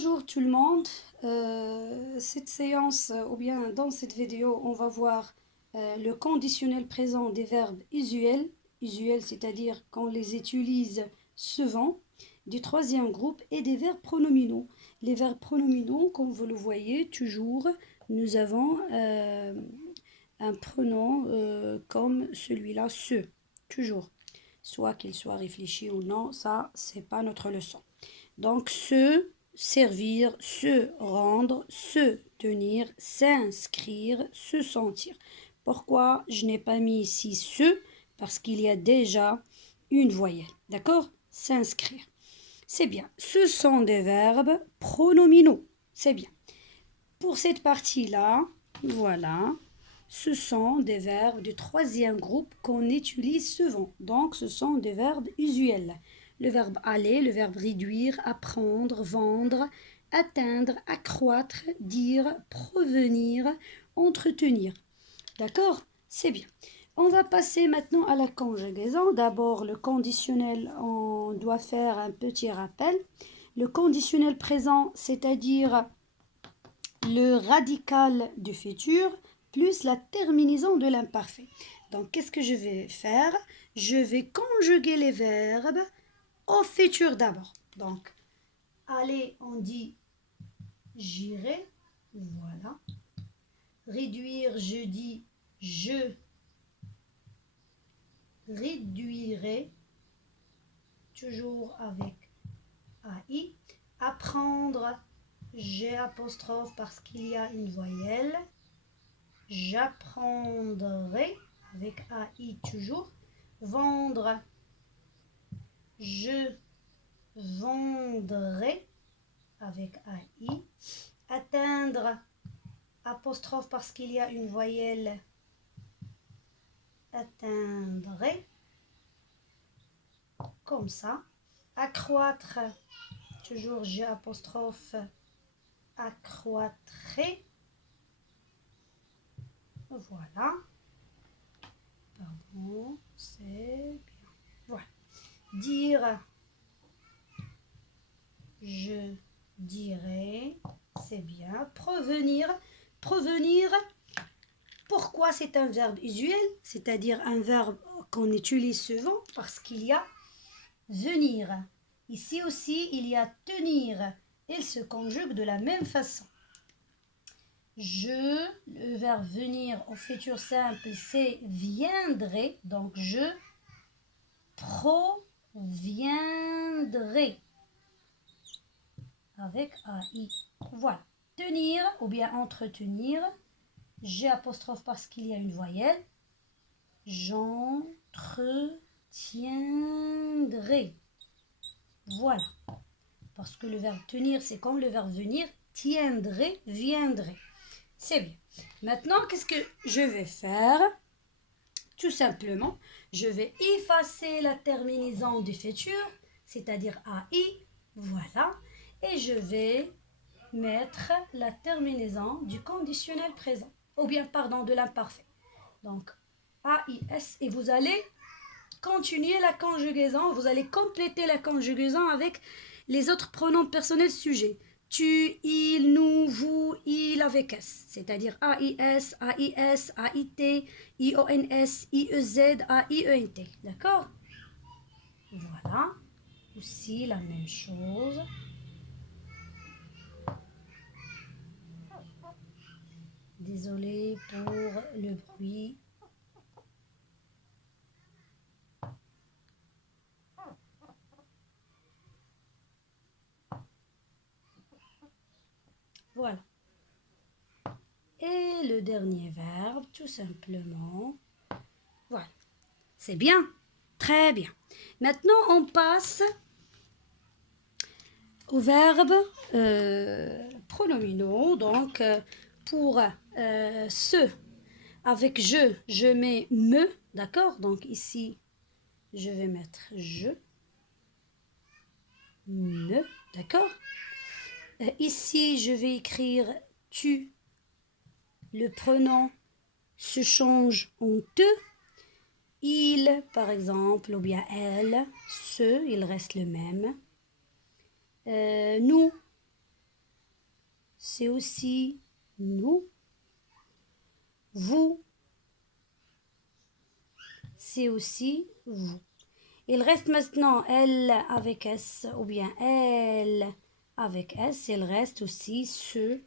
Bonjour tout le monde. Cette séance, ou bien dans cette vidéo, on va voir le conditionnel présent des verbes usuels, usuels c'est-à-dire qu'on les utilise souvent, du troisième groupe et des verbes pronominaux. Les verbes pronominaux, comme vous le voyez, toujours, nous avons un pronom comme celui-là, ce, toujours. Soit qu'il soit réfléchi ou non, ça, c'est pas notre leçon. Donc, se, servir, se rendre, se tenir, s'inscrire, se sentir. Pourquoi je n'ai pas mis ici se? Parce qu'il y a déjà une voyelle. D'accord? S'inscrire. C'est bien. Ce sont des verbes pronominaux. C'est bien. Pour cette partie-là, voilà, ce sont des verbes du troisième groupe qu'on utilise souvent. Donc, ce sont des verbes usuels. Le verbe aller, le verbe réduire, apprendre, vendre, atteindre, accroître, dire, provenir, entretenir. D'accord? C'est bien. On va passer maintenant à la conjugaison. D'abord, le conditionnel, on doit faire un petit rappel. Le conditionnel présent, c'est-à-dire le radical du futur plus la terminaison de l'imparfait. Donc, qu'est-ce que je vais faire? Je vais conjuguer les verbes au futur d'abord. Donc, aller, on dit j'irai. Voilà. Réduire, je dis je réduirai. Toujours avec AI. Apprendre, j'ai apostrophe parce qu'il y a une voyelle. J'apprendrai avec AI toujours. Vendre, je vendrai avec AI. Atteindre, apostrophe parce qu'il y a une voyelle. Atteindrai. Comme ça. Accroître, toujours je apostrophe. Accroîtrai. Voilà. Pardon, c'est bien. Voilà. Dire, je dirai, c'est bien. Provenir, provenir, pourquoi c'est un verbe usuel, c'est-à-dire un verbe qu'on utilise souvent parce qu'il y a venir. Ici aussi, il y a tenir. Il se conjugue de la même façon. Je, le verbe venir au futur simple, c'est viendrai. Donc, je proviendrai avec AI. Voilà. Tenir ou bien entretenir. J'ai apostrophe parce qu'il y a une voyelle. J'entretiendrai. Voilà. Parce que le verbe tenir, c'est comme le verbe venir. Tiendrai, viendrai. C'est bien. Maintenant, qu'est-ce que je vais faire? Tout simplement, je vais effacer la terminaison du futur, c'est-à-dire AI. Voilà. Et je vais mettre la terminaison du conditionnel présent. Ou bien, pardon, de l'imparfait. Donc, AIS. Et vous allez continuer la conjugaison. Vous allez compléter la conjugaison avec les autres pronoms personnels sujets. Tu, il, nous, vous, il avec S. C'est-à-dire AIS, AIS, AIT, IONS, IEZ, AIENT. D'accord? Voilà. Aussi la même chose. Désolée pour le bruit. Voilà. Et le dernier verbe, tout simplement. Voilà. C'est bien. Très bien. Maintenant, on passe aux verbes pronominaux. Donc, pour ce, avec je mets me. D'accord? Donc, ici, je vais mettre je. Me. D'accord? Ici, je vais écrire tu. Le pronom se change en te. Il, par exemple, ou bien elle, ce, il reste le même. Nous, c'est aussi nous. Vous, c'est aussi vous. Il reste maintenant elle avec S ou bien elle avec S. Il reste aussi ce,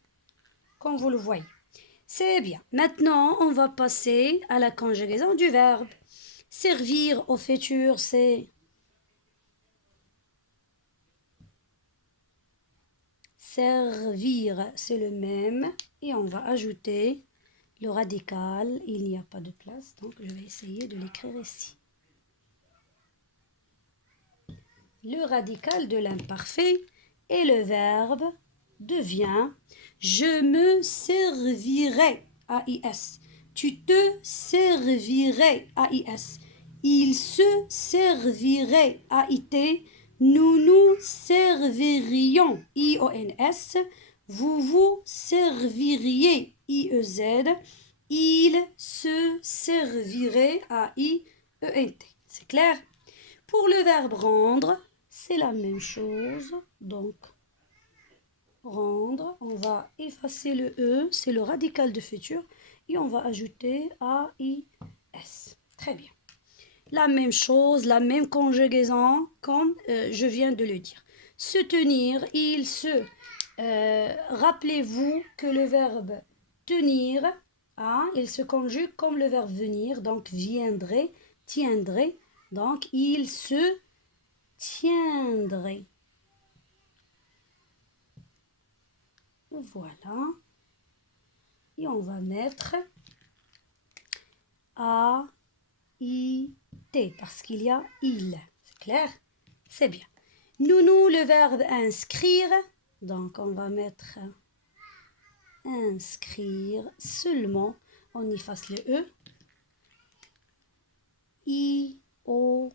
comme vous le voyez. C'est bien. Maintenant, on va passer à la conjugaison du verbe. Servir au futur, c'est servir, c'est le même. Et on va ajouter le radical. Il n'y a pas de place, donc je vais essayer de l'écrire ici. Le radical de l'imparfait et le verbe devient je me servirai, AIS. Tu te servirais, AIS. Il se servirait, AIT. Nous nous servirions, IONS. Vous vous serviriez, IEZ. Il se servirait, AIENT. C'est clair? Pour le verbe rendre, c'est la même chose. Donc, rendre, on va effacer le E, c'est le radical de futur, et on va ajouter AIS. Très bien. La même chose, la même conjugaison, comme je viens de le dire. Se tenir, il se... rappelez-vous que le verbe tenir, il se conjugue comme le verbe venir, donc viendrait, tiendrait. Donc, il se tiendrait. Voilà. Et on va mettre A, I, T, parce qu'il y a il. C'est clair? C'est bien. Nounou, le verbe inscrire. Donc, on va mettre inscrire seulement. On efface le E. I-O-N-S.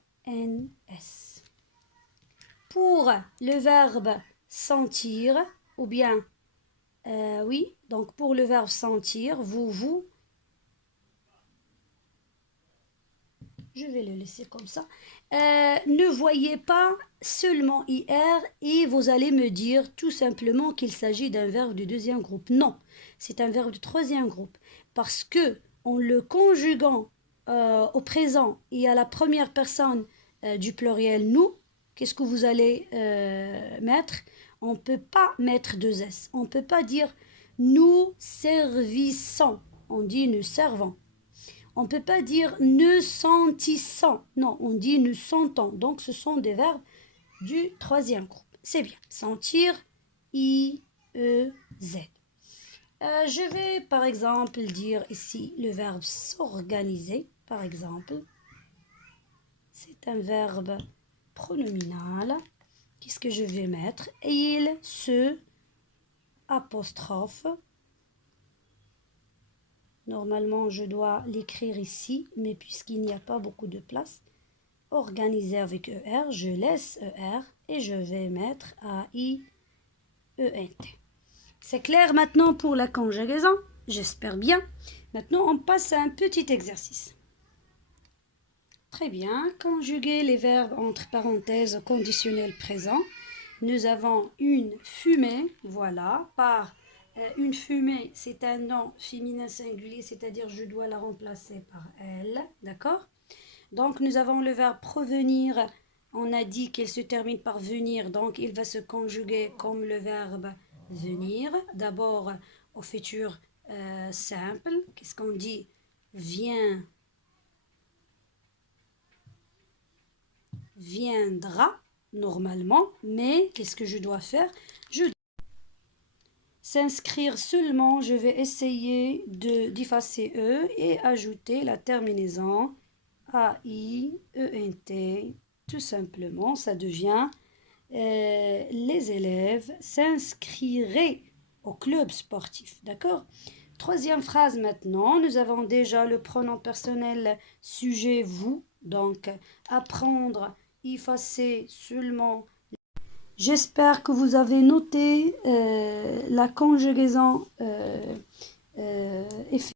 Pour le verbe sentir, ou bien, oui, donc pour le verbe sentir, vous, je vais le laisser comme ça. Ne voyez pas seulement IR et vous allez me dire tout simplement qu'il s'agit d'un verbe du deuxième groupe. Non, c'est un verbe du troisième groupe parce que en le conjuguant au présent et à la première personne du pluriel nous, qu'est-ce que vous allez mettre? On ne peut pas mettre deux S. On ne peut pas dire nous servissons. On dit nous servons. On ne peut pas dire ne sentissant. Non, on dit nous sentons. Donc, ce sont des verbes du troisième groupe. C'est bien. Sentir, I-E-Z. Je vais, par exemple, dire ici le verbe s'organiser. Par exemple, c'est un verbe pronominal. Qu'est-ce que je vais mettre? Il se apostrophe. Normalement, je dois l'écrire ici, mais puisqu'il n'y a pas beaucoup de place, organiser avec ER, je laisse ER et je vais mettre A-I-E-N-T. C'est clair maintenant pour la conjugaison? J'espère bien. Maintenant, on passe à un petit exercice. Très bien. Conjuguer les verbes entre parenthèses au conditionnel présent. Nous avons une fumée, voilà, par une fumée, c'est un nom féminin singulier, c'est-à-dire je dois la remplacer par elle, d'accord? Donc nous avons le verbe provenir, on a dit qu'il se termine par venir, donc il va se conjuguer comme le verbe venir. D'abord au futur simple, qu'est-ce qu'on dit? Viendra normalement, mais qu'est-ce que je dois faire? Je dois s'inscrire seulement, je vais essayer d'effacer E et ajouter la terminaison A-I-E-N-T. Tout simplement, ça devient les élèves s'inscriraient au club sportif. D'accord? Troisième phrase maintenant, nous avons déjà le pronom personnel sujet vous. Donc, apprendre, effacer seulement. J'espère que vous avez noté la conjugaison